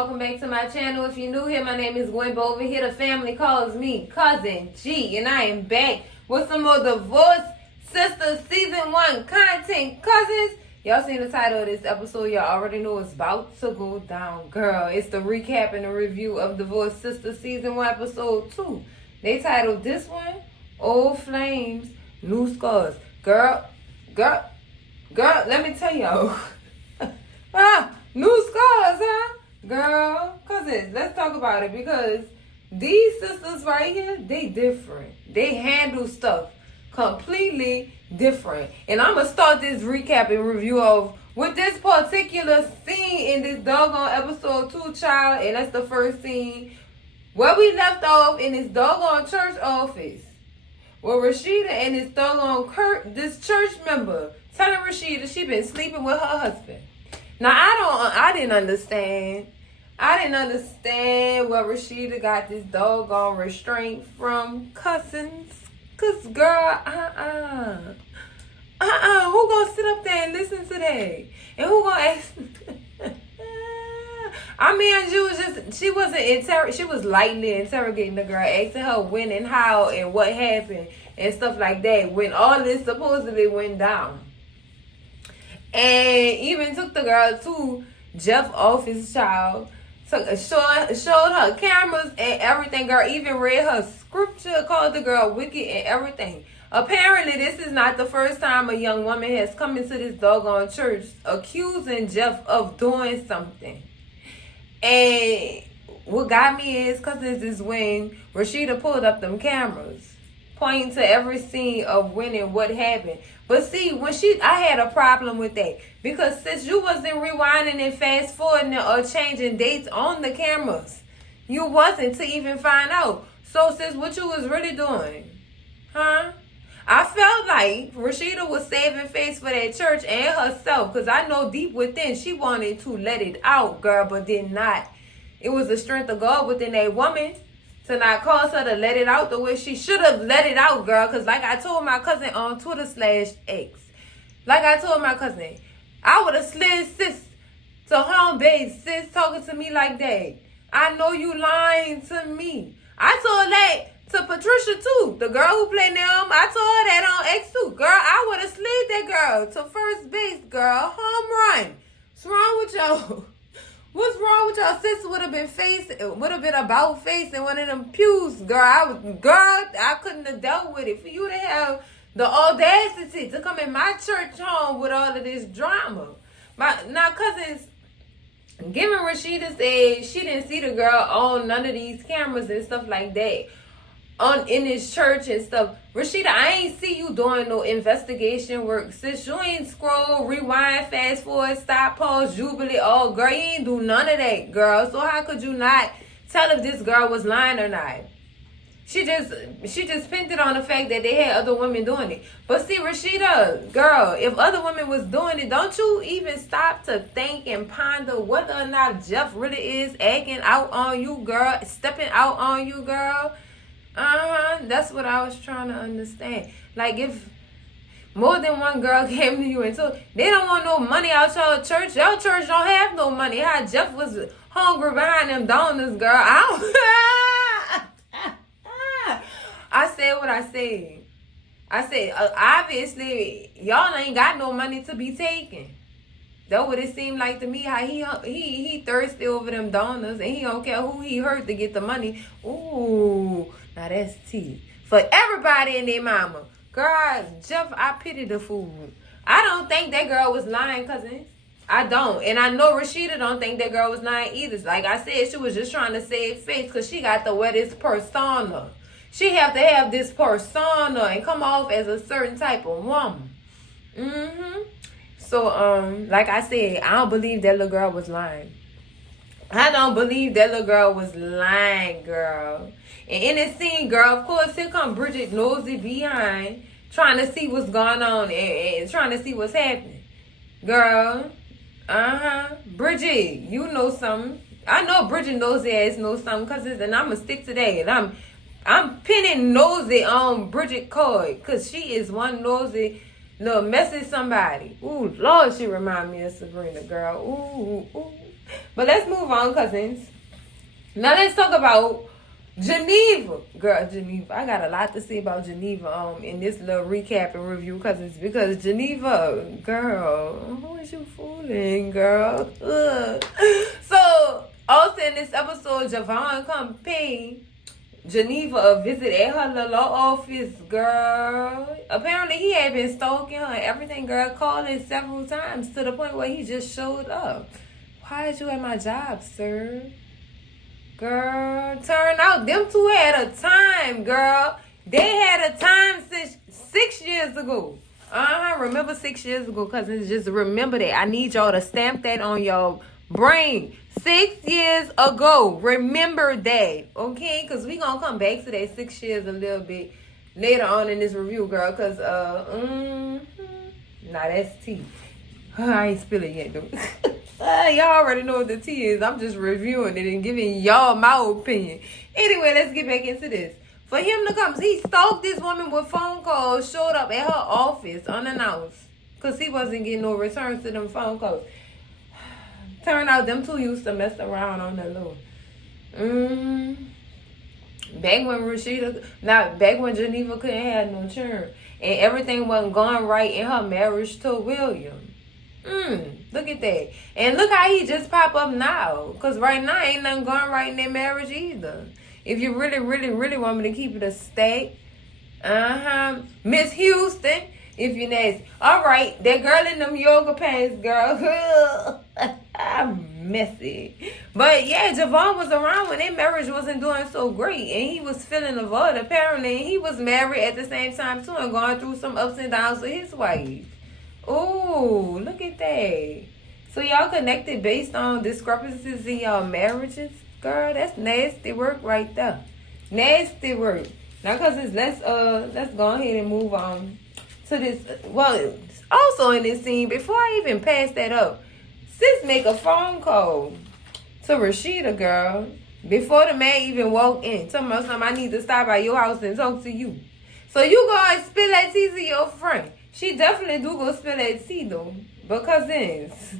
welcome back to my channel. If you're new here, my name is Gwen, but over here the family calls me Cousin G, and I am back with some more Divorce Sisters Season 1 content. Cousins, y'all seen the title of this episode, y'all already know it's about to go down. Girl, it's the recap and the review of Divorce Sisters Season 1 Episode 2. They titled this one, Old Flames, New Scars. Girl, let me tell y'all. New scars, huh? Girl, cousins, let's talk about it, because these sisters right here, they different. They handle stuff completely different. And I'm going to start this recap and review of with this particular scene in this doggone episode 2, child. And that's the first scene where we left off in this doggone church office, where Rashida and this doggone this church member telling Rashida she been sleeping with her husband. Now, I didn't understand where Rashida got this doggone restraint from, cousins. Cause girl, who gonna sit up there and listen to that? And who gonna ask? I mean, she was lightly interrogating the girl, asking her when and how and what happened and stuff like that when all this supposedly went down. And even took the girl to Jeff's office, child. Showed her cameras and everything, girl. Even read her scripture, called the girl wicked and everything. Apparently, this is not the first time a young woman has come into this doggone church accusing Jeff of doing something. And what got me is, because this is when Rashida pulled up them cameras, pointing to every scene of when and what happened. But see, I had a problem with that, because since you wasn't rewinding and fast forwarding or changing dates on the cameras, you wasn't to even find out. So sis, what you was really doing? Huh? I felt like Rashida was saving face for that church and herself, because I know deep within she wanted to let it out, girl, but did not. It was the strength of God within that woman to not cause her to let it out the way she should have let it out, girl. Because like I told my cousin on Twitter /X, like I told my cousin, I would have slid sis to home base, sis talking to me like that. I know you lying to me. I told that to Patricia too, the girl who played Naomi. I told her that on X too. Girl, I would have slid that girl to first base, girl. Home run. What's wrong with y'all? What's wrong with y'all? Sister would have been about facing one of them pews, girl. I couldn't have dealt with it. For you to have the audacity to come in my church home with all of this drama. Now, cousins, given Rashida said she didn't see the girl on none of these cameras and stuff like that in this church and stuff. Rashida, I ain't see you doing no investigation work. Sis, you ain't scroll, rewind, fast forward, stop, pause, jubilee. Oh, girl, you ain't do none of that, girl. So how could you not tell if this girl was lying or not? She just pinned it on the fact that they had other women doing it. But see, Rashida, girl, if other women was doing it, don't you even stop to think and ponder whether or not Jeff really is acting out on you, girl, stepping out on you, girl? That's what I was trying to understand. Like, if more than one girl came to you and told they don't want no money out y'all church don't have no money. How Jeff was hungry behind them donors, girl. I said what I said. I said, obviously, y'all ain't got no money to be taken. That's what it seemed like to me, how he thirsty over them donors, and he don't care who he hurt to get the money. Ooh, now that's tea. For everybody and their mama. Girl, Jeff, I pity the fool. I don't think that girl was lying, cousin. I don't. And I know Rashida don't think that girl was lying either. Like I said, she was just trying to save face because she got to wear this persona. She have to have this persona and come off as a certain type of woman. So, like I said, I don't believe that little girl was lying. I don't believe that little girl was lying, girl. And in this scene, girl, of course, here come Bridget nosy behind, trying to see what's going on and trying to see what's happening. Girl, Bridget, you know something. I know Bridget nosy ass knows something, and I'm going to stick to that. And I'm pinning nosy on Bridget Coy, because she is one nosy little messy somebody. Ooh, Lord, she remind me of Sabrina, girl. Ooh. But let's move on, cousins. Now let's talk about Geneva. Girl, Geneva. I got a lot to say about Geneva in this little recap and review, cousins, because Geneva, girl, who is you fooling, girl? Ugh. So, also in this episode, Javon come pay Geneva a visit at her little office, girl. Apparently, he had been stalking her and everything, girl, calling several times to the point where he just showed up. Why is you at my job, sir? Girl, turn out them two had a time, girl. They had a time since 6 years ago. Remember 6 years ago, cousins. Just remember that. I need y'all to stamp that on your brain. 6 years ago. Remember that. Okay? Because we going to come back to that 6 years a little bit later on in this review, girl. Because, nah, that's tea. I ain't spilling yet, though. Y'all already know what the tea is. I'm just reviewing it and giving y'all my opinion. Anyway, let's get back into this. For him to come, he stalked this woman with phone calls, showed up at her office unannounced. Because he wasn't getting no returns to them phone calls. Turned out them two used to mess around on the low. Back when Geneva couldn't have no churn. And everything wasn't going right in her marriage to William. Look at that. And look how he just pop up now. Because right now ain't nothing going right in their marriage either. If you really, really, really want me to keep it a state. Miss Houston, if you're nasty. Alright, that girl in them yoga pants, girl. I'm messy. But yeah, Javon was around when their marriage wasn't doing so great. And he was feeling the void apparently. And he was married at the same time too. And going through some ups and downs with his wife. Oh, look at that. So y'all connected based on discrepancies in y'all marriages? Girl, that's nasty work right there. Nasty work. Now, cousins, let's go ahead and move on to this. Well, also in this scene, before I even pass that up, sis make a phone call to Rashida, girl, before the man even walked in. Tell me something, I need to stop by your house and talk to you. So you go and spill that tea to your friend. She definitely do go spill that tea, though. But cousins,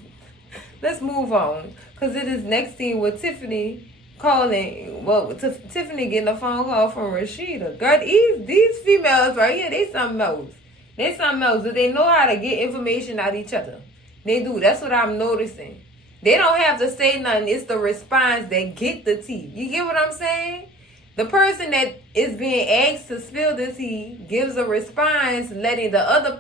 let's move on. Because it is next scene with Tiffany calling. Well, Tiffany getting a phone call from Rashida. Girl, these females right here, they something else. They something else. Do they know how to get information out of each other? They do. That's what I'm noticing. They don't have to say nothing. It's the response that get the tea. You get what I'm saying? The person that is being asked to spill the tea gives a response, letting the other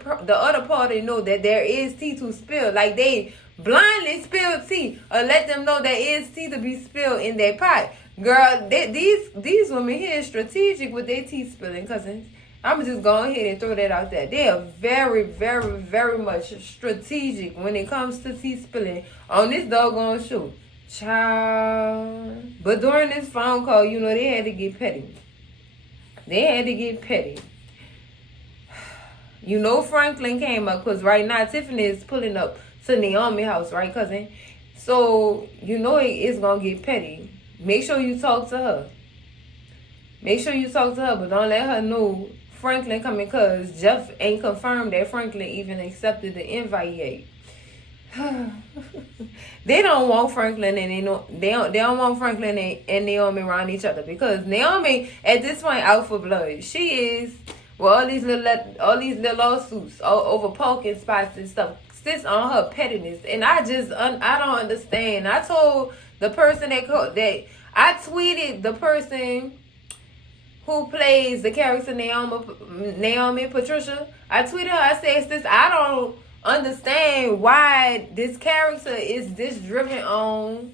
party know that there is tea to spill. Like they blindly spill tea, or let them know there is tea to be spilled in their pot. Girl, these women here are strategic with their tea spilling, cousins. I'm just going ahead and throw that out there. They are very, very, very much strategic when it comes to tea spilling on this doggone show. Child. But during this phone call, you know, they had to get petty. They had to get petty. You know Franklin came up because right now Tiffany is pulling up to Naomi house, right, cousin? So, you know it's going to get petty. Make sure you talk to her. Make sure you talk to her, but don't let her know Franklin coming because Jeff ain't confirmed that Franklin even accepted the invite yet. They don't want Franklin and they don't want Franklin and Naomi around each other because Naomi at this point out for blood. She is all these little lawsuits over parking spots and stuff sits on her pettiness, and I don't understand. I told the person that I tweeted the person who plays the character Naomi Patricia. I tweeted her. I said, "Sis, I don't understand why this character is this driven on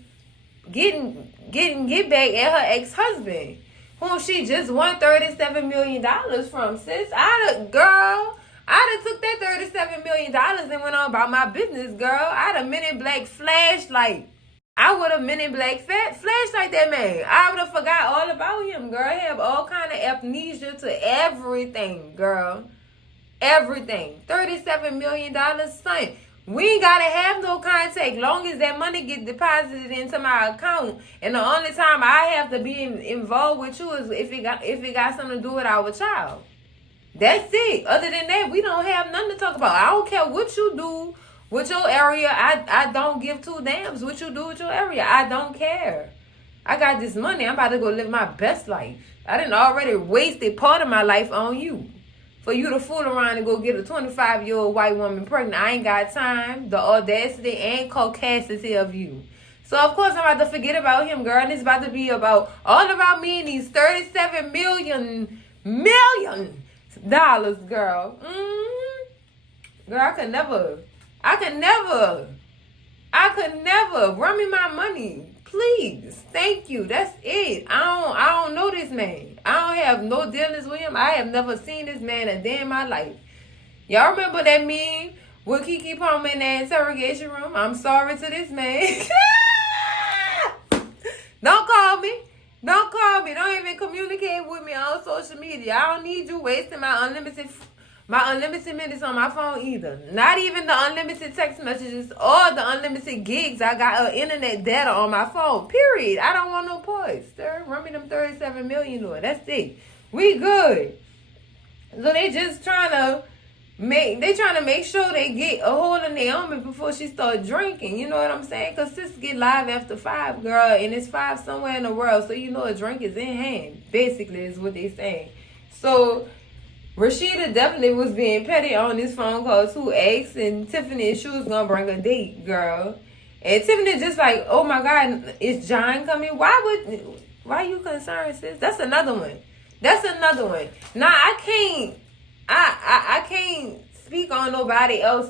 getting get back at her ex-husband, whom she just won $37 million from, sis. I'd have took that $37 million and went on about my business, girl. I'd have Men in Black flashlight. I would have Men in Black flashlight that man. I would have forgot all about him, girl. I have all kind of amnesia to everything, girl. Everything. $37 million, son. We ain't gotta have no contact long as that money get deposited into my account. And the only time I have to be involved with you is if it got something to do with our child. That's it. Other than that, we don't have nothing to talk about. I don't care what you do With your area, I don't give two damns what you do with your area. I don't care. I got this money. I'm about to go live my best life. I didn't already wasted part of my life on you. For you to fool around and go get a 25-year-old white woman pregnant. I ain't got time, the audacity and caucasity of you. So, of course, I'm about to forget about him, girl. And it's about to be all about me and these $37 million dollars, girl. Girl, I could never run me my money. Please. Thank you. That's it. I don't know this man. I don't have no dealings with him. I have never seen this man a day in my life. Y'all remember that meme with Keke Palmer in the interrogation room? I'm sorry to this man. Don't call me. Don't call me. Don't even communicate with me on social media. I don't need you wasting my unlimited minutes on my phone either. Not even the unlimited text messages or the unlimited gigs. I got internet data on my phone. Period. I don't want no points. Sir, run me them 37 million, Lord. That's it. We good. So they just trying to make sure they get a hold of Naomi before she start drinking. You know what I'm saying? Because sis get live after 5, girl, and it's 5 somewhere in the world. So you know a drink is in hand. Basically is what they saying. So Rashida definitely was being petty on this phone call too, asking Tiffany if she was gonna bring a date, girl. And Tiffany just like, oh my God, is John coming? Why you concerned, sis? That's another one. Nah, I can't speak on nobody else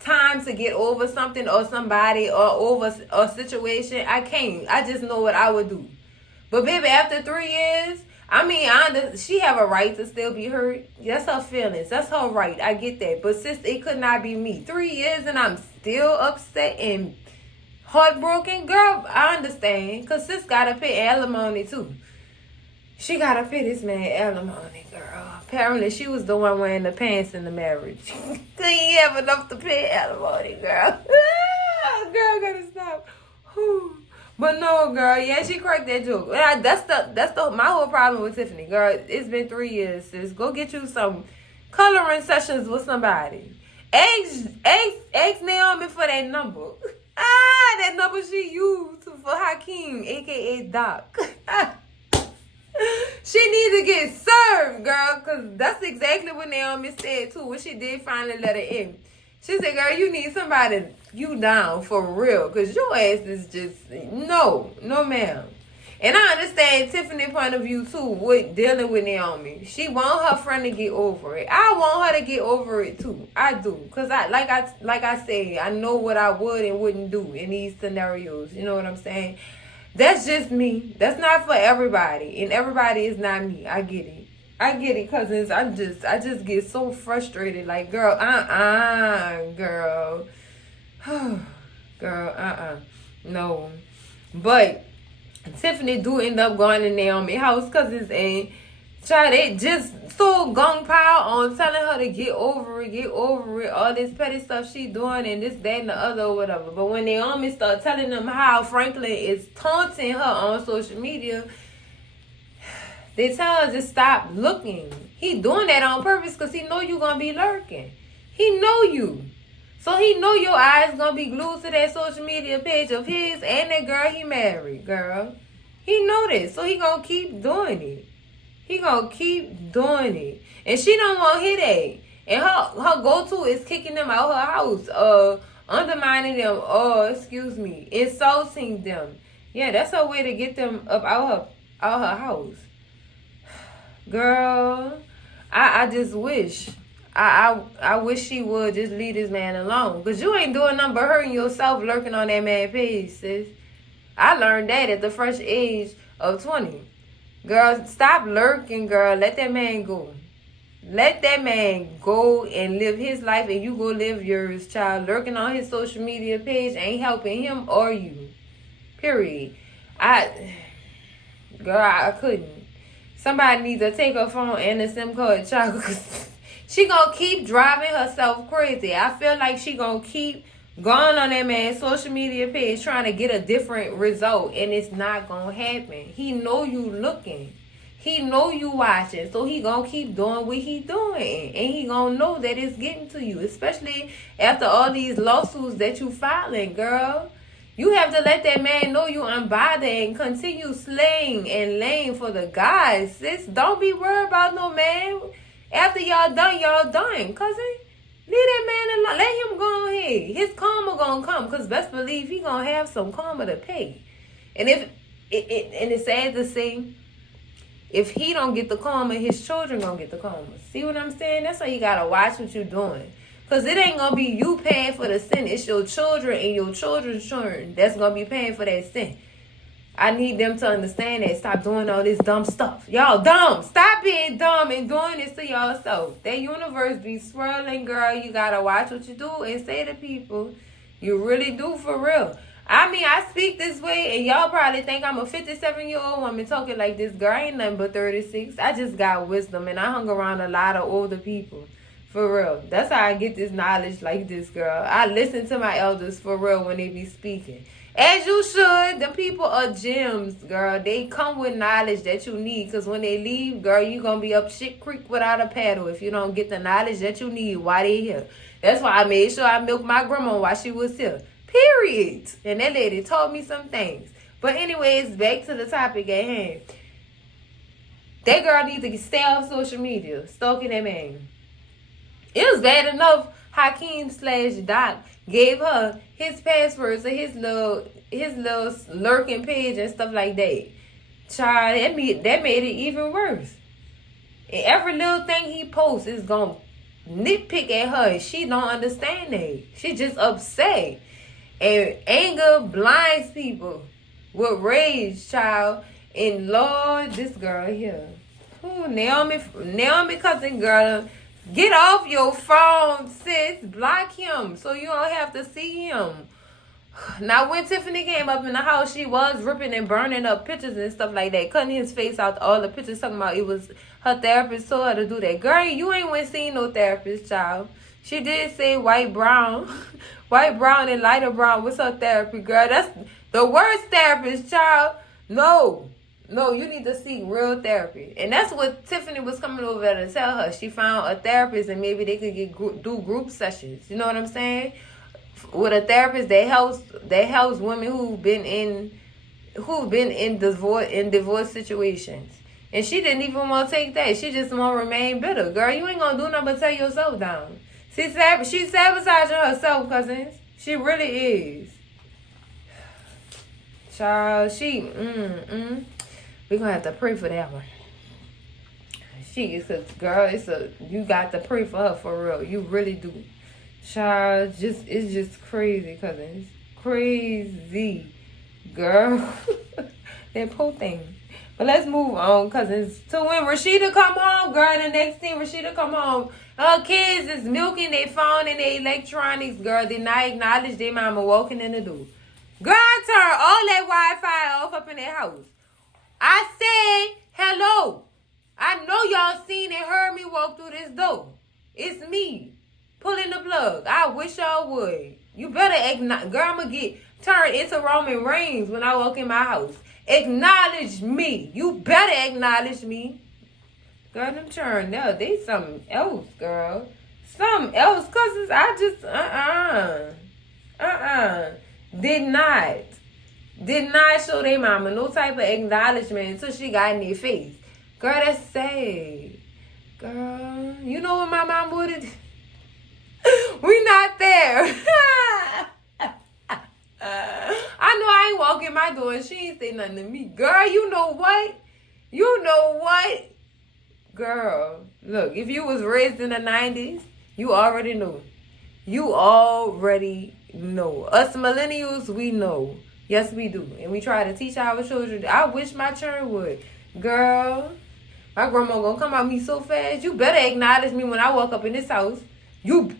time to get over something or somebody or over a situation. I can't. I just know what I would do. But baby, after 3 years, I mean, she have a right to still be hurt. That's her feelings. That's her right. I get that. But sis, it could not be me. 3 years and I'm still upset and heartbroken. Girl, I understand. Because sis got to pay alimony too. She got to pay this man alimony, girl. Apparently, she was the one wearing the pants in the marriage. She ain't have enough to pay alimony, girl. Girl, gotta stop. Whew. But no, girl, yeah, she cracked that joke. That's my whole problem with Tiffany, girl. It's been 3 years, sis. Go get you some coloring sessions with somebody. Ask Naomi for that number. That number she used for Hakeem, aka Doc. She need to get served, girl, because that's exactly what Naomi said too when she did finally let her in. She said, girl, you need somebody you down for real, because your ass is just, no ma'am. And I understand Tiffany's point of view too with dealing with Naomi. She want her friend to get over it. I want her to get over it too. I do. Because like I say, I know what I would and wouldn't do in these scenarios. You know what I'm saying? That's just me. That's not for everybody. And everybody is not me. I get it, cousins. I just get so frustrated. Like, girl, girl. Girl, no. But Tiffany do end up going to Naomi's house, cousins, and they just so gung-pao on telling her to get over it, all this petty stuff she doing and this, that, and the other or whatever. But when Naomi start telling them how Franklin is taunting her on social media, they tell her to stop looking. He doing that on purpose because he know you gonna be lurking. He know you. So he know your eyes gonna be glued to that social media page of his and that girl he married, girl. He know this, so he gonna keep doing it. And she don't want headache. And her go-to is kicking them out her house, undermining them, insulting them. Yeah, that's her way to get them up out her house. Girl, I just wish. I wish she would just leave this man alone. Because you ain't doing nothing but hurting yourself lurking on that man's page, sis. I learned that at the fresh age of 20. Girl, stop lurking, girl. Let that man go. Let that man go and live his life and you go live yours, child. Lurking on his social media page ain't helping him or you. Period. I couldn't. Somebody needs to take her phone and a SIM card, child, because she gonna keep driving herself crazy. I feel like she gonna keep going on that man's social media page trying to get a different result, and it's not gonna happen. He know you looking. He know you watching, so he gonna keep doing what he doing, and he gonna know that it's getting to you, especially after all these lawsuits that you filing, girl. You have to let that man know you unbothered and continue slaying and laying for the guys, sis. Don't be worried about no man. After y'all done, cousin. Leave that man alone. Let him go ahead. His karma gonna come, cause best believe he gonna have some karma to pay. And if and it's sad to say, if he don't get the karma, his children gonna get the karma. See what I'm saying? That's why you gotta watch what you're doing. Cause it ain't gonna be you paying for the sin. It's your children and your children's children that's gonna be paying for that sin. I need them to understand that. Stop doing all this dumb stuff. Y'all dumb. Stop being dumb and doing this to yourself. That universe be swirling, girl. You gotta watch what you do and say to people. You really do, for real. I mean, I speak this way, and y'all probably think I'm a 57-year-old woman talking like this. Girl, I ain't nothing but 36. I just got wisdom, and I hung around a lot of older people. For real. That's how I get this knowledge like this, girl. I listen to my elders, for real, when they be speaking. As you should. The people are gems, girl. They come with knowledge that you need. Because when they leave, girl, you going to be up shit creek without a paddle if you don't get the knowledge that you need while they here. That's why I made sure I milked my grandma while she was here. Period. And that lady taught me some things. But anyways, back to the topic at hand. That girl needs to stay off social media. Stalking that man. It was bad enough Hakeem/Doc gave her his passwords to his little lurking page and stuff like that. Child, that made it even worse. And every little thing he posts is gonna nitpick at her, and she don't understand that. She just upset. And anger blinds people with rage, child. And Lord, this girl here. Ooh, Naomi cousin girl. Get off your phone, sis. Block him so you don't have to see him. Now, when Tiffany came up in the house, she was ripping and burning up pictures and stuff like that. Cutting his face out all the pictures, talking about it was her therapist told her to do that. Girl, you ain't went seen no therapist, child. She did say white, brown. White, brown, and lighter brown was her therapy, girl. That's the worst therapist, child. No, you need to seek real therapy. And that's what Tiffany was coming over there to tell her. She found a therapist and maybe they could do group sessions. You know what I'm saying? With a therapist that helps women who've been in divorce situations. And she didn't even want to take that. She just want to remain bitter. Girl, you ain't going to do nothing but tear yourself down. She's sabotaging herself, cousins. She really is. Child, we're going to have to pray for that one. You got to pray for her for real. You really do. Child, it's just crazy, cousins. Crazy. Girl. That poor thing. But let's move on, cousins. So when Rashida come home, girl, the next thing Rashida come home, her kids is milking their phone and their electronics, girl. They not acknowledge their mama walking in the door. Girl, turn all that Wi-Fi off up in their house. I said, hello. I know y'all seen and heard me walk through this door. It's me. Pulling the plug. I wish y'all would. You better acknowledge. Girl, I'm going to get turned into Roman Reigns when I walk in my house. Acknowledge me. You better acknowledge me. Girl, them churn now. They something else, girl. Something else. Cause I just, Did not show their mama no type of acknowledgement until she got in their face. Girl, that's sad. Girl, you know what my mom would have? We not there. I know I ain't walking my door and she ain't say nothing to me. Girl, you know what? Girl, look, if you was raised in the 90s, you already know. Us millennials, we know. Yes, we do. And we try to teach our children. I wish my children would. Girl, my grandma gonna come at me so fast. You better acknowledge me when I walk up in this house. You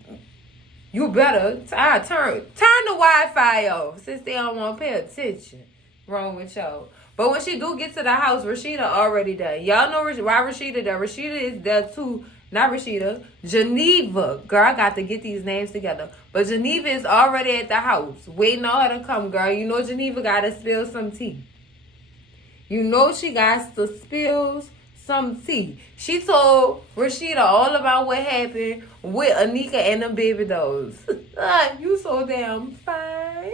better. Turn the Wi-Fi off since they don't want to pay attention. Wrong with y'all. But when she do get to the house, Rashida already there. Y'all know why Rashida there. Rashida is there too. Not Rashida. Geneva. Girl, I got to get these names together. But Geneva is already at the house. Waiting on her to come, girl. You know Geneva got to spill some tea. You know she got to spill some tea. She told Rashida all about what happened with Anika and them baby dolls. You so damn fine.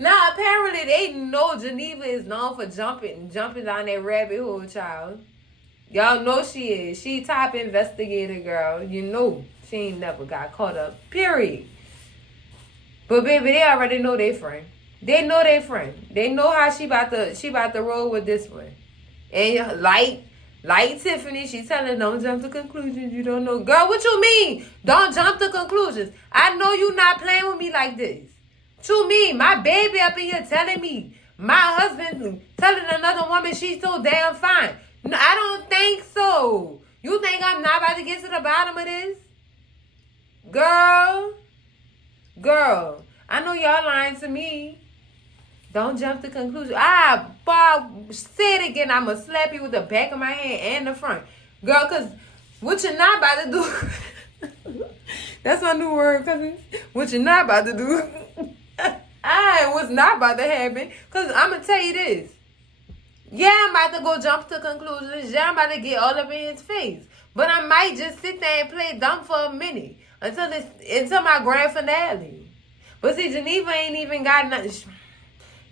Now, apparently, they know Geneva is known for jumping down that rabbit hole, child. Y'all know she is. She top investigator, girl. You know she ain't never got caught up, period. But, baby, they already know they friend. They know they friend. They know how she about to roll with this one. And like Tiffany, she telling don't jump to conclusions you don't know. Girl, what you mean? Don't jump to conclusions. I know you not playing with me like this. What you mean? My baby up in here telling me my husband telling another woman she's so damn fine. No, I don't think so. You think I'm not about to get to the bottom of this? Girl, I know y'all lying to me. Don't jump to conclusions. Bob, say it again. I'm going to slap you with the back of my hand and the front. Girl, because what you're not about to do. That's my new word, cousin. What you're not about to do. I was not about to happen. Because I'm going to tell you this. Yeah, I'm about to go jump to conclusions. Yeah, I'm about to get all up in his face. But I might just sit there and play dumb for a minute. Until my grand finale. But see, Geneva ain't even got nothing.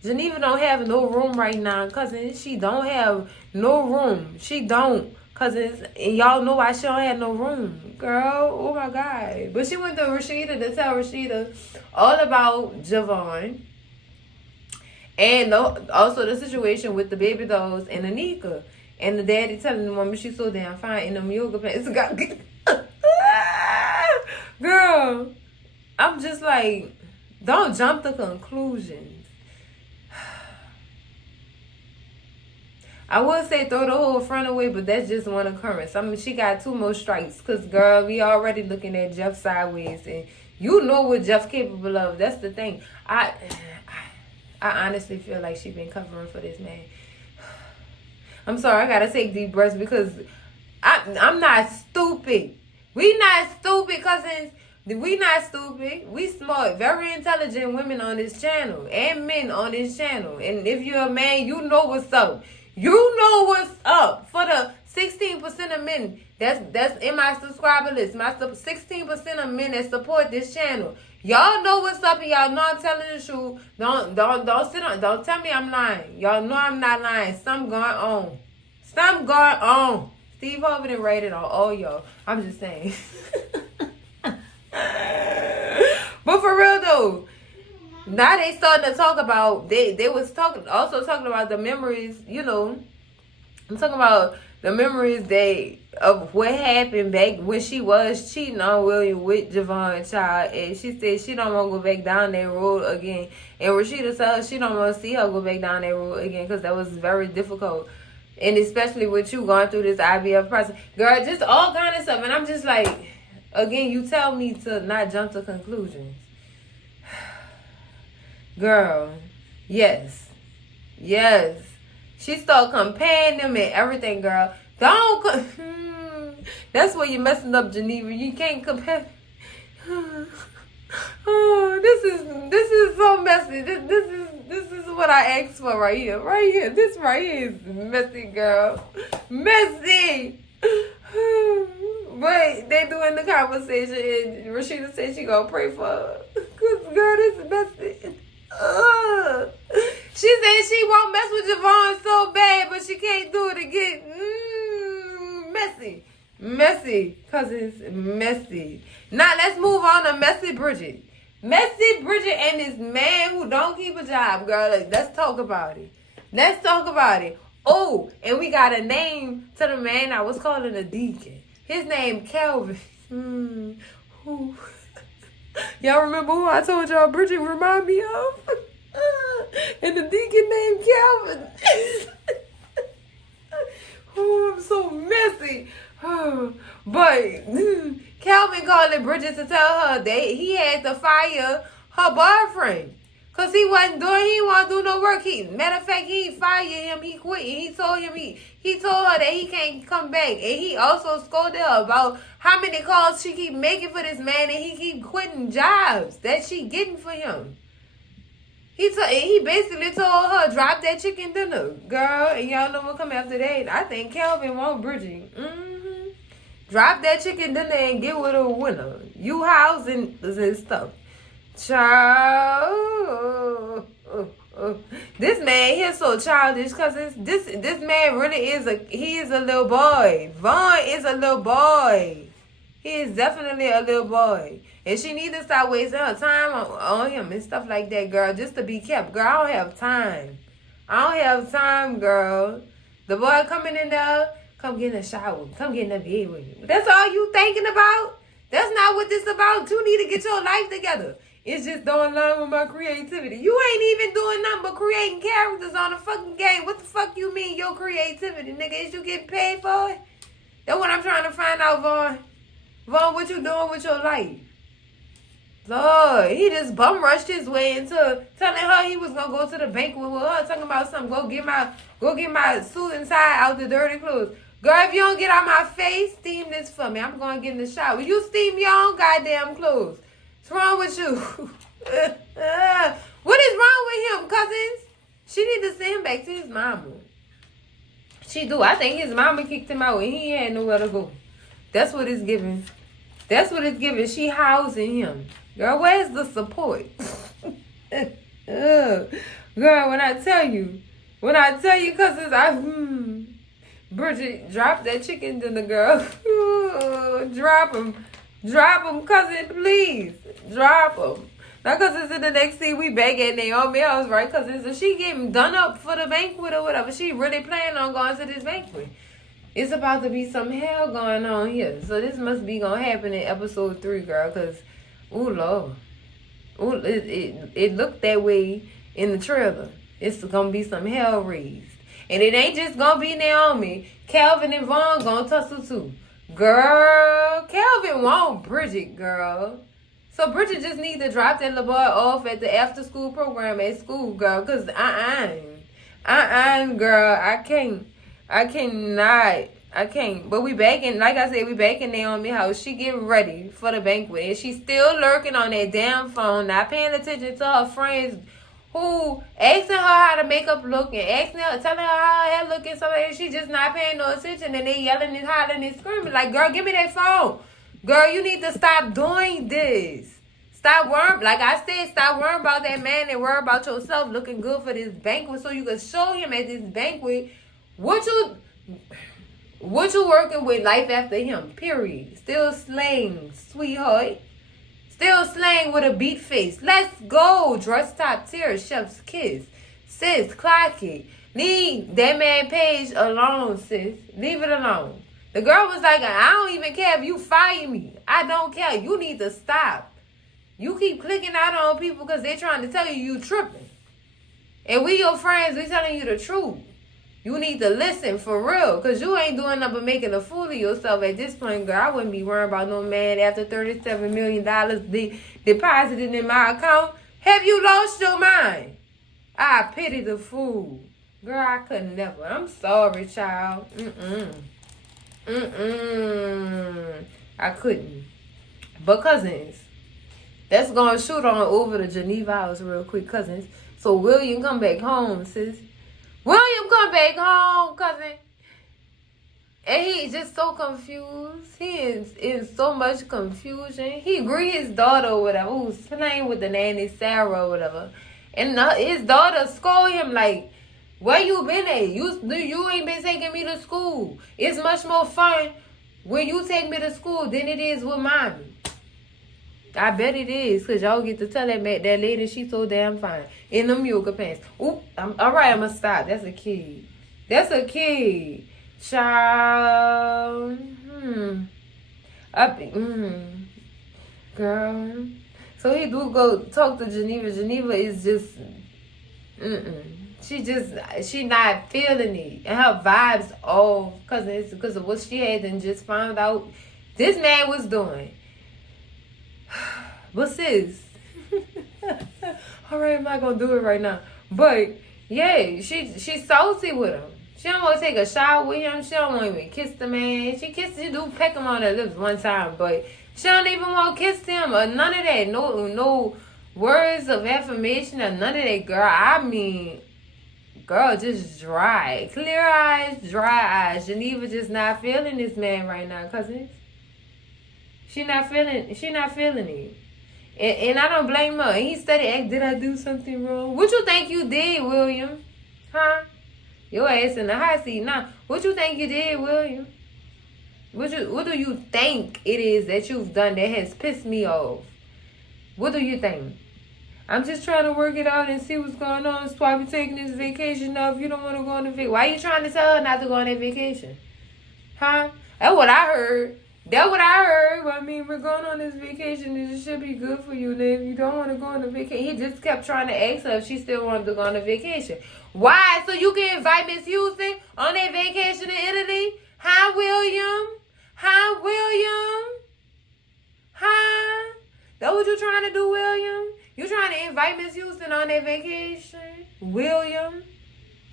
Geneva don't have no room right now, cousin. She don't have no room. She don't, cousins. And y'all know why she don't have no room. Girl, oh my God. But she went to Rashida to tell Rashida all about Javon. And also the situation with the baby dolls and Anika. And the daddy telling the woman she's so damn fine in them yoga pants. Girl, I'm just like, don't jump to conclusions. I would say throw the whole front away, but that's just one occurrence. I mean, she got 2 more strikes. Because, girl, we already looking at Jeff sideways. And you know what Jeff capable of. That's the thing. I honestly feel like she been covering for this man. I'm sorry. I got to take deep breaths because I'm not stupid. We not stupid, cousins. We not stupid. We smart, very intelligent women on this channel. And men on this channel. And if you're a man, you know what's up. You know what's up for the 16% of men that's in my subscriber list. My 16% of men that support this channel. Y'all know what's up and y'all know I'm telling the truth. Don't sit on. Don't tell me I'm lying. Y'all know I'm not lying. Something going on. Something going on. Steve Harvey done rated on all y'all. I'm just saying. But for real though. Now they starting to talk about, they was talking about the memories, you know. I'm talking about the memories of what happened back when she was cheating on William with Javon, child. And she said she don't want to go back down that road again. And Rashida said her she don't want to see her go back down that road again because that was very difficult. And especially with you going through this IVF process. Girl, just all kind of stuff. And I'm just like, again, you tell me to not jump to conclusions. Girl, yes. She started comparing them and everything, girl. That's where you're messing up, Geneva. You can't compare. Oh, this is so messy. This is what I asked for right here. Right here. This right here is messy, girl. Messy. But they doing the conversation and Rashida said she gonna pray for her. Cause girl, this is messy. She said she won't mess with Javon so bad, but she can't do it again. Messy, cause it's messy. Now let's move on to Messy Bridget. Messy Bridget and this man who don't keep a job, girl. Let's talk about it. Oh, and we got a name to the man I was calling a deacon. His name Calvin. Who? Y'all remember who I told y'all Bridget remind me of? And the deacon named Calvin. Oh, I'm so messy. But Calvin called Bridget to tell her that he had to fire her boyfriend. Because he didn't want to do no work. Matter of fact, he fired him. He quit. And he told her that he can't come back. And he also scolded her about how many calls she keep making for this man. And he keep quitting jobs that she getting for him. He basically told her, drop that chicken dinner, girl. And y'all know what come after that. I think Calvin want Bridget. Drop that chicken dinner and get with a winner. You housing and stuff. Child. This man here so childish because this man really is he is a little boy. Vaughn is a little boy. He is definitely a little boy. And she needs to stop wasting her time on him and stuff like that, girl, just to be kept. Girl, I don't have time. I don't have time, girl. The boy coming in there, come get in the shower. Come get in the bed with me. That's all you thinking about? That's not what this about. You need to get your life together. It's just don't align with my creativity. You ain't even doing nothing but creating characters on a fucking game. What the fuck you mean your creativity, nigga? Is you getting paid for it? That's what I'm trying to find out, Vaughn. Vaughn, what you doing with your life? Lord, he just bum rushed his way into telling her he was gonna go to the banquet with her, talking about something. Go get my suit and tie out the dirty clothes. Girl, if you don't get out my face, steam this for me. I'm gonna get in the shower. You steam your own goddamn clothes. What's wrong with you? What is wrong with him, cousins? She need to send him back to his mama. She do. I think his mama kicked him out and he had nowhere to go. That's what it's giving. That's what it's giving. She housing him. Girl, where's the support? Girl, when I tell you, cousins, Bridget, drop that chicken dinner, girl. Drop him, cousin, please. Drop him. Now, cousins, in the next scene, we back at Naomi house, right, cousins? So she getting done up for the banquet or whatever. She really planning on going to this banquet. It's about to be some hell going on here. So this must be going to happen in episode 3, girl, because, ooh, Lord. Ooh, it looked that way in the trailer. It's going to be some hell raised. And it ain't just going to be Naomi. Calvin and Vaughn going to tussle too. Girl, Calvin want Bridget, girl. So Bridget just need to drop that little boy off at the after-school program at school, girl. Because girl, I can't. But we back in, like I said, we back in Naomi house. She getting ready for the banquet. And she's still lurking on that damn phone, not paying attention to her friends who asking her how to make up look and telling her how her hair looking. So she just not paying no attention. And they yelling and hollering and screaming like, girl, give me that phone. Girl, you need to stop doing this. Stop worrying, like I said, stop worrying about that man and worry about yourself looking good for this banquet so you can show him at this banquet what you working with life after him, period. Still slaying, sweetheart. Still slaying with a beat face. Let's go. Dress top tier, chef's kiss. Sis, clock it. Leave that man Paige alone, sis. Leave it alone. The girl was like, I don't even care if you fire me. I don't care. You need to stop. You keep clicking out on people because they're trying to tell you tripping. And we your friends, we telling you the truth. You need to listen for real, because you ain't doing nothing but making a fool of yourself at this point, girl. I wouldn't be worrying about no man after $37 million deposited in my account. Have you lost your mind? I pity the fool. Girl, I could never. I'm sorry, child. I couldn't. But cousins, let's go and shoot on over to Geneva house real quick, cousins. So William come back home, sis. William come back home, cousin. And he's just so confused. He is in so much confusion. He greet his daughter or whatever, who's playing with the nanny Sarah or whatever. And his daughter scold him like, where you been at? You ain't been taking me to school. It's much more fun when you take me to school than it is with mommy. I bet it is, because y'all get to tell that lady she's so damn fine. In them yoga pants. Oop, all right, I'm going to stop. That's a kid. That's a kid. Child. Girl. So he do go talk to Geneva. Geneva is just, she not feeling it. And her vibes off because of what she had and just found out this man was doing. But sis, all right, I'm not gonna do it right now. But yeah, she's salty with him. She don't want to take a shower with him. She don't want to even kiss the man. She do peck him on the lips one time, but she don't even want to kiss him or none of that. No words of affirmation or none of that, girl. I mean, girl, just dry. Clear eyes, dry eyes. Geneva just not feeling this man right now, cousins. She not feeling it. And I don't blame her. And he studied, did I do something wrong? What you think you did, William? Huh? Your ass in the hot seat now. What you think you did, William? What do you think it is that you've done that has pissed me off? What do you think? I'm just trying to work it out and see what's going on. That's why we're taking this vacation off. You don't want to go on a vacation. Why are you trying to tell her not to go on that vacation? Huh? That's what I heard. Well, I mean, we're going on this vacation and it should be good for you. And if you don't want to go on a vacation, he just kept trying to ask her if she still wanted to go on a vacation. Why? So you can invite Miss Houston on that vacation in Italy? Huh, William? Huh, William? Huh? That what you trying to do, William? You trying to invite Miss Houston on that vacation? William?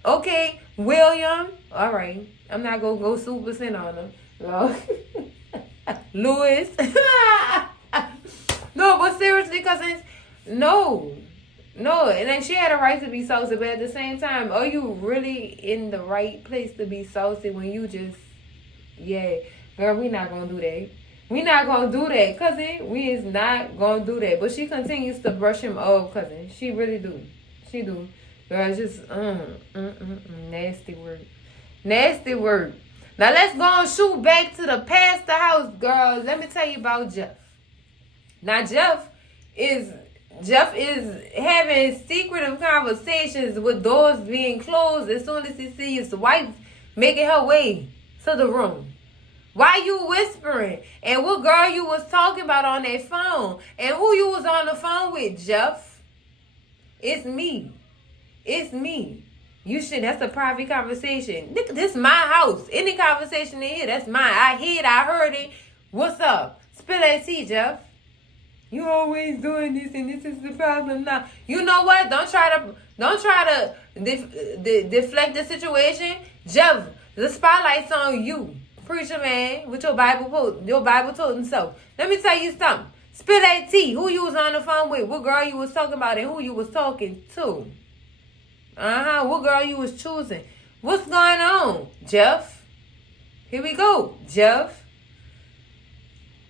Okay, William. All right. I'm not going to go super sin on him. No. Louis. No, but seriously, cousins, no. And then she had a right to be saucy, but at the same time, are you really in the right place to be saucy when you just, yeah, girl, we not going to do that. We not going to do that, cousin. We is not going to do that. But she continues to brush him off, cousin. She really do. She do. Girl, it's just, nasty work. Nasty work. Now, let's go and shoot back to the pastor house, girls. Let me tell you about Jeff. Now, Jeff is having secretive conversations with doors being closed as soon as he sees his wife making her way to the room. Why you whispering? And what girl you was talking about on that phone? And who you was on the phone with, Jeff? It's me. That's a private conversation. This is my house. Any conversation in here, that's mine. I heard it. What's up? Spill that tea, Jeff. You always doing this, and this is the problem now. You know what? Don't try to deflect the situation. Jeff, the spotlight's on you. Preacher man, with your Bible told himself. Let me tell you something. Spill that tea. Who you was on the phone with? What girl you was talking about and who you was talking to? What girl you was choosing? What's going on, Jeff? Here we go, Jeff.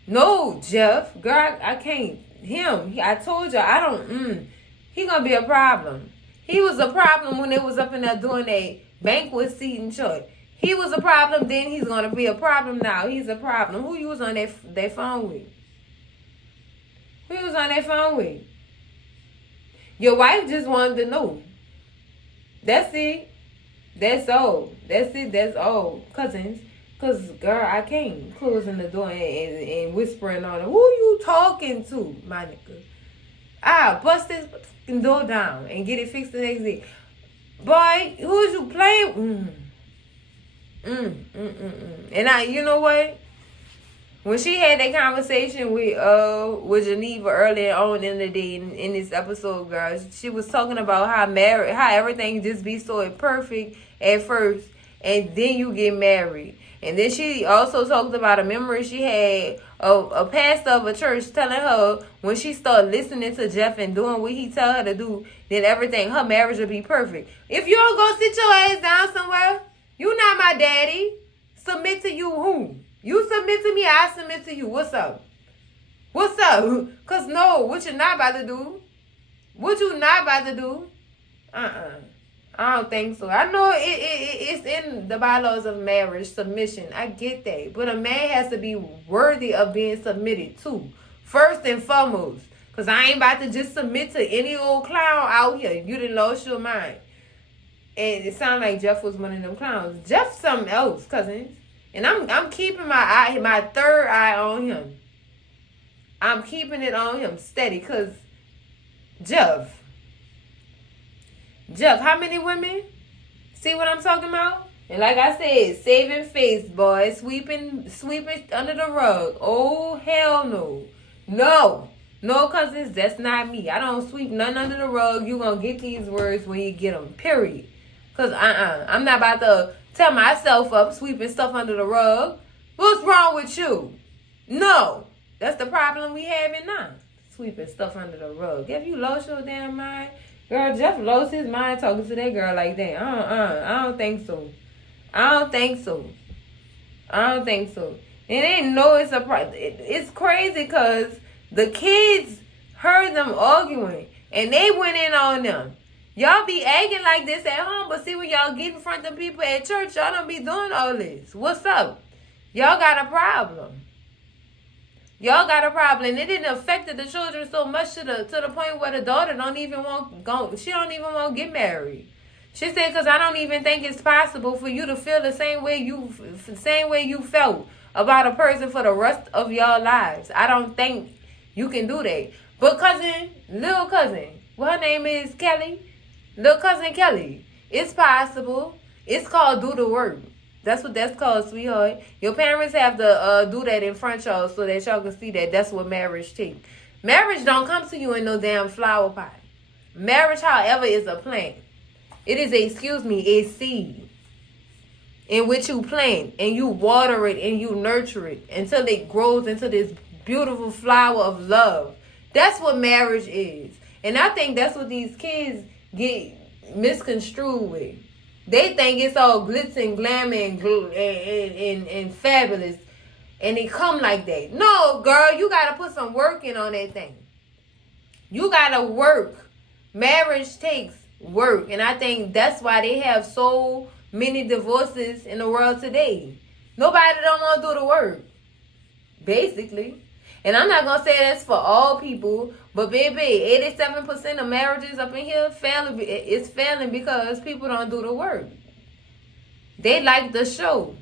No, Jeff. Girl, I can't. I told you, I don't, he gonna be a problem. He was a problem when they was up in there doing a banquet seating church. He was a problem then, he's gonna be a problem now. He's a problem. Who you was on that phone with? Who you was on that phone with? Your wife just wanted to know. That's it. That's all. That's all. Cousins. Because, girl, I can't closing the door and whispering on her. Who you talking to, my nigga? I'll bust this door down and get it fixed the next day. Boy, who's you playing? And you know what? When she had that conversation with Geneva earlier on in the day in this episode, girl, she was talking about how everything just be so perfect at first, and then you get married. And then she also talked about a memory she had of a pastor of a church telling her when she started listening to Jeff and doing what he tell her to do, then her marriage will be perfect. If you don't go sit your ass down somewhere, you not my daddy. Submit to you who? You submit to me, I submit to you. What's up? Because no, what you not about to do? I don't think so. I know it's in the bylaws of marriage, submission. I get that. But a man has to be worthy of being submitted to, first and foremost. Because I ain't about to just submit to any old clown out here. You done lost your mind. And it sounded like Jeff was one of them clowns. Jeff's something else, cousins. And I'm keeping my third eye on him. I'm keeping it on him steady. Because Jeff, how many women? See what I'm talking about? And like I said, saving face, boy. Sweeping under the rug. Oh, hell no. No, cousins, that's not me. I don't sweep nothing under the rug. You gonna get these words when you get them, period. Because I'm not about to tell myself up sweeping stuff under the rug. What's wrong with you? No. That's the problem we having now. sweeping stuff under the rug. Have you lost your damn mind? Girl, Jeff lost his mind talking to that girl like that. I don't think so. I don't think so. I don't think so. And they know it's a problem. It's crazy because the kids heard them arguing and they went in on them. Y'all be acting like this at home, but see when y'all get in front of people at church, y'all don't be doing all this. What's up? Y'all got a problem. Y'all got a problem. And it didn't affect the children so much to the point where the daughter don't even want go. She don't even want to get married. She said, "Cause I don't even think it's possible for you to feel the same way you felt about a person for the rest of your lives. I don't think you can do that." But little cousin, well, her name is Kelly. Little cousin Kelly, it's possible. It's called do the work. That's what that's called, sweetheart. Your parents have to do that in front of y'all so that y'all can see that that's what marriage takes. Marriage don't come to you in no damn flower pot. Marriage, however, is a plant. It is a seed in which you plant and you water it and you nurture it until it grows into this beautiful flower of love. That's what marriage is. And I think that's what these kids get misconstrued with. They think it's all glitz and glamour and fabulous. And it come like that. No, girl, you got to put some work in on that thing. You got to work. Marriage takes work. And I think that's why they have so many divorces in the world today. Nobody don't want to do the work. Basically. And I'm not going to say that's for all people. But baby, 87% of marriages up in here is failing because people don't do the work. They like the show.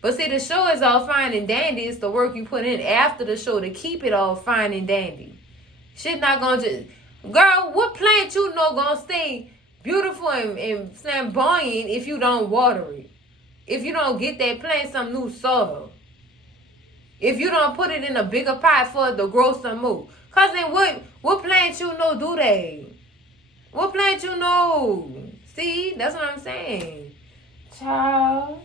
But see, the show is all fine and dandy. It's the work you put in after the show to keep it all fine and dandy. Shit not going to just... Girl, what plant you know going to stay beautiful and flamboyant if you don't water it? If you don't get that plant some new soil? If you don't put it in a bigger pot for it to grow some more? Cousin, what plant you know do that? What plant you know? See, that's what I'm saying. Child.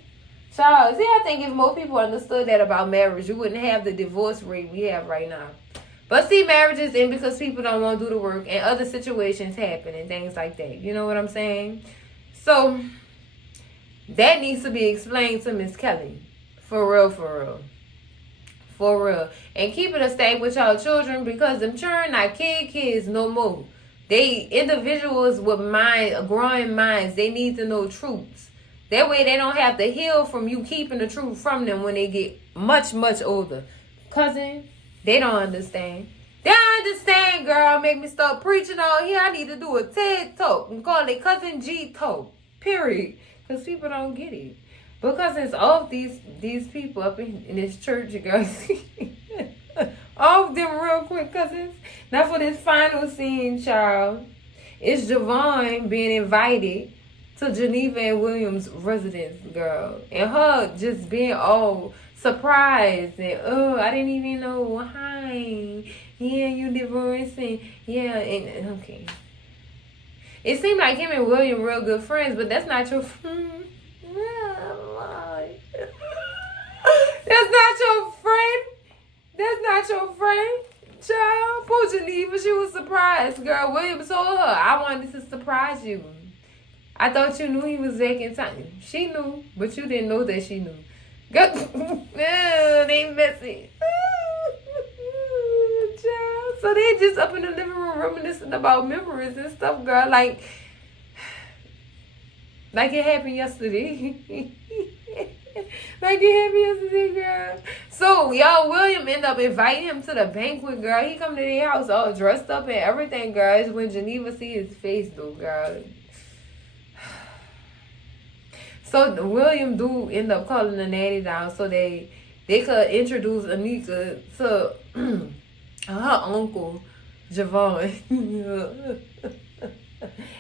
See, I think if more people understood that about marriage, you wouldn't have the divorce rate we have right now. But see, marriages end because people don't want to do the work and other situations happen and things like that. You know what I'm saying? So, that needs to be explained to Miss Kelly. For real, for real. For real. And keep it a stay with y'all children because them children not kids no more. They individuals with growing minds. They need to know truths. That way they don't have to heal from you keeping the truth from them when they get much, much older. Cousin, they don't understand. They don't understand, girl. Make me start preaching on here. I need to do a TED Talk and call it Cousin G Talk. Period. Because people don't get it. Because it's all these people up in this church, you guys. All of them real quick, cousins. Now for this final scene, child. It's Javon being invited to Geneva and William's residence, girl. And her just being all surprised. And, I didn't even know. Hi. Yeah, you divorcing. Yeah, and okay. It seemed like him and William real good friends, but that's not your friend. That's not your friend. That's not your friend. Child, poor Geneva, she was surprised. Girl, William told her, I wanted to surprise you. I thought you knew he was taking time. She knew, but you didn't know that she knew. Girl, they messy. Child. So they just up in the living room reminiscing about memories and stuff, girl. Like it happened yesterday. Like it happened yesterday, girl. So, y'all, William ended up inviting him to the banquet, girl. He come to their house all dressed up and everything, girl. It's when Geneva see his face, though, girl. So, William do end up calling the nanny down so they could introduce Anika to her uncle, Javon.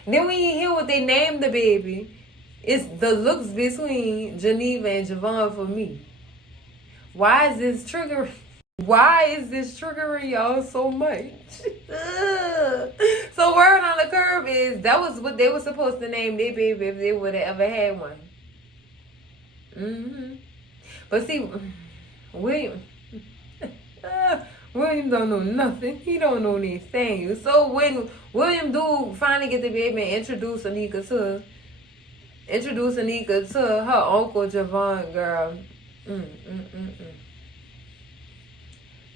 Then when you hear what they named the baby, it's the looks between Geneva and Javon for me. Why is this triggering? Why is this triggering y'all so much? So word on the curb is that was what they were supposed to name their baby if they would have ever had one. But see, William William don't know nothing. He don't know anything. So when William do finally get the baby and introduce Anika to her uncle Javon, girl.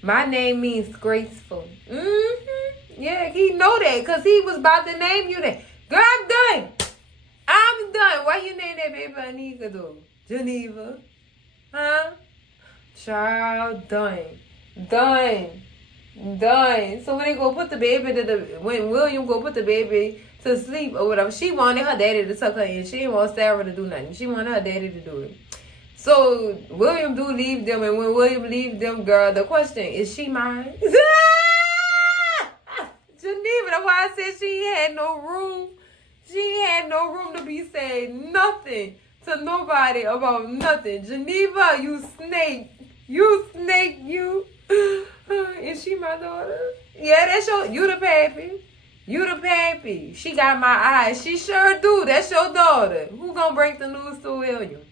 My name means graceful. Yeah, he know that because he was about to name you that. Girl, I'm done. Why you name that baby Anika though? Geneva. Huh? Child, done. So when they go put the baby when William go put the baby to sleep or whatever, she wanted her daddy to tuck her in. She didn't want Sarah to do nothing. She wanted her daddy to do it. So William do leave them, and when William leave them, girl, the question is she mine? Geneva, that's why I said she had no room. She had no room to be saying nothing to nobody about nothing. Geneva, you snake. Is she my daughter? Yeah, that's you the pappy. You the pappy. She got my eyes. She sure do. That's your daughter. Who gonna break the news to William?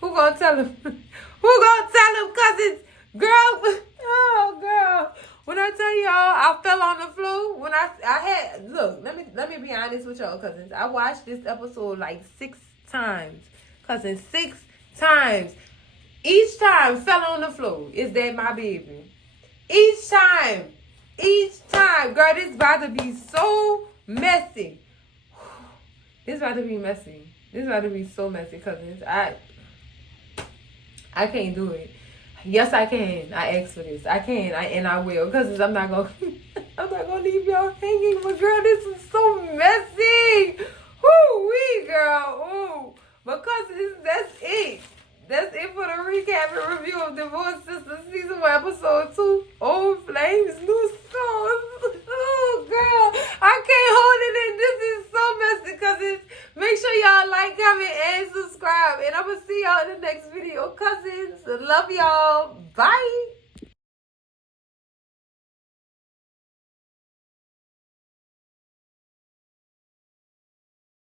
Who gonna tell him? Who gonna tell him? Cause it's girl. Oh, girl. When I tell y'all, I fell on the floor. When I had look. Let me be honest with y'all, cousins. I watched this episode like 6 times, cousins. 6 times. Each time fell on the floor. Is that my baby? Each time, girl, this about to be so messy. This about to be messy. This about to be so messy, cousins. I can't do it. Yes, I can. I asked for this. I can, and I will, cousins. I'm not gonna leave y'all hanging. But girl, this is so messy. Woo-wee, girl. Ooh. But cousins, that's it. That's it for the recap and review of Divorce Sistas Season 1, Episode 2. Old Flames, New Stars. Oh, girl. I can't hold it in. This is so messy, cousins. Make sure y'all like, comment, and subscribe. And I'm going to see y'all in the next video. Cousins, love y'all. Bye.